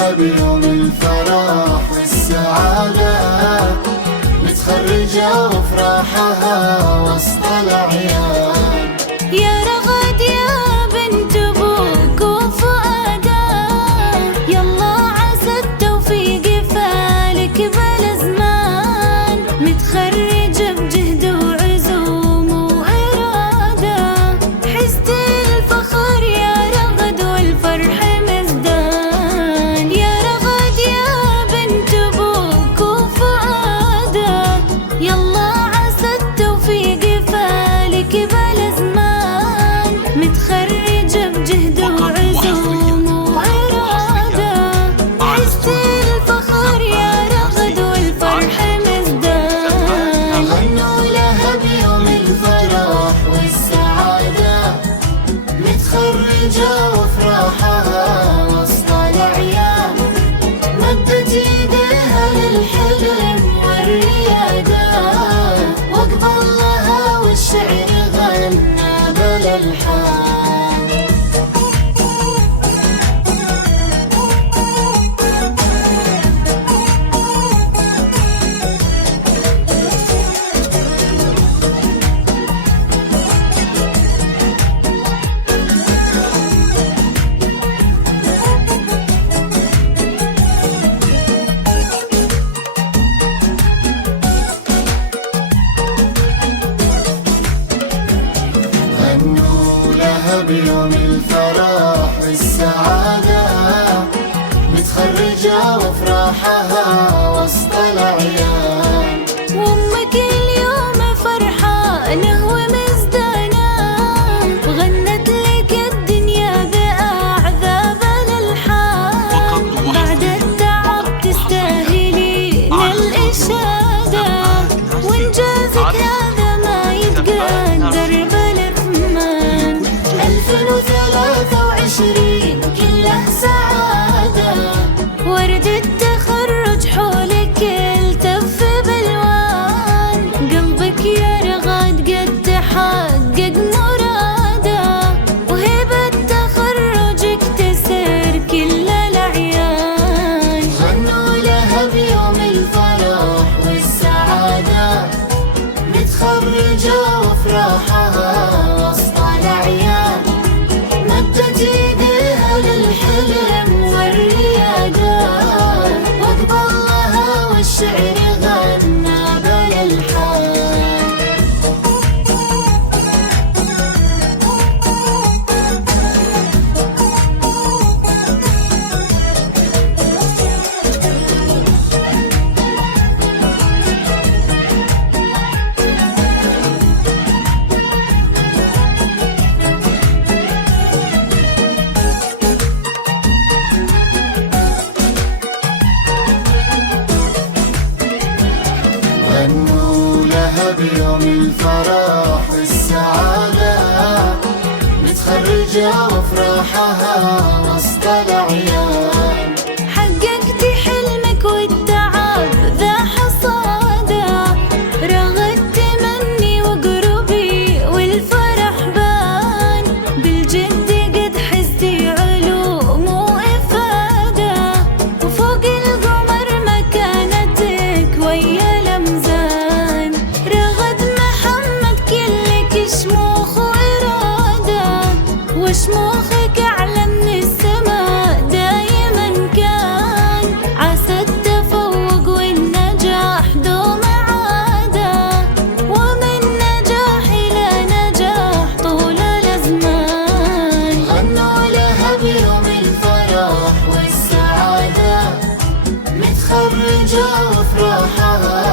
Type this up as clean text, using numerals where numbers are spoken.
لها بيوم الفرح والسعادة، متخرجة وفرحها وسط الأعياد. يا رغد يا بنت أبوك وفؤاده، يلا عسى التوفيق فالك بلا زمان، متخرجة بجهد وعزوم وإرادة، حزت الفخر يا رغد والفرح مزدان. يا رغد يا بنت أبوك وفؤاده، يلا عسى التوفيق فالك بلا زمان، متخرجة بجهد وعزوم وإرادة، حزت الفخر يا رغد والفرح مزدان. غنوا لها بيوم الفرح والسعادة، متخرجة وفرحها وسط الأعياد، مدت ايديها للحلم والريادة، واقبل لها والشعر غنى بلا الحان. غنوا لها بيوم الفرح والسعادة، متخرجة وفرحها وسط الأعياد. وأمك اليوم فرحانة ومزدانة، غنت لك الدنيا بأعذاب الألحان، بعد التعب تستاهلين الإشادة، وإنجازك هذا ما يتقدر بالثمن. 2023 كله سعادة، ورد التخرج حولك التف بالوان، قلبك يا رغد قد تحقق مراده، وهبة تخرجك تسر كل الأعيان. غنوا لها بيوم الفرح والسعادة، متخرجة وفرحها وسط الأعياد، مدت ايديها للحلم والريادة، واقبل لها والشعر غنى بلا الحان. غنوا لها بيوم الفرح والسعادة، متخرجة وفرحها وسط الأعياد. حققتي حلمك والتعب ذا حصاده، رغدت مني وقربي والفرح بان، بالجد قد حزتي علوم وإفادة، وفوق القمر مكانتك ويا الأمزان. رغد محمد كلك شموخ وإرادة، وشموخك أعلى من السماء دايما كان، عسى التفوق والنجاح دوم عادة، ومن نجاح إلى نجاح طول الأزمان. غنوا لها بيوم الفرح والسعادة، متخرجة وفرحها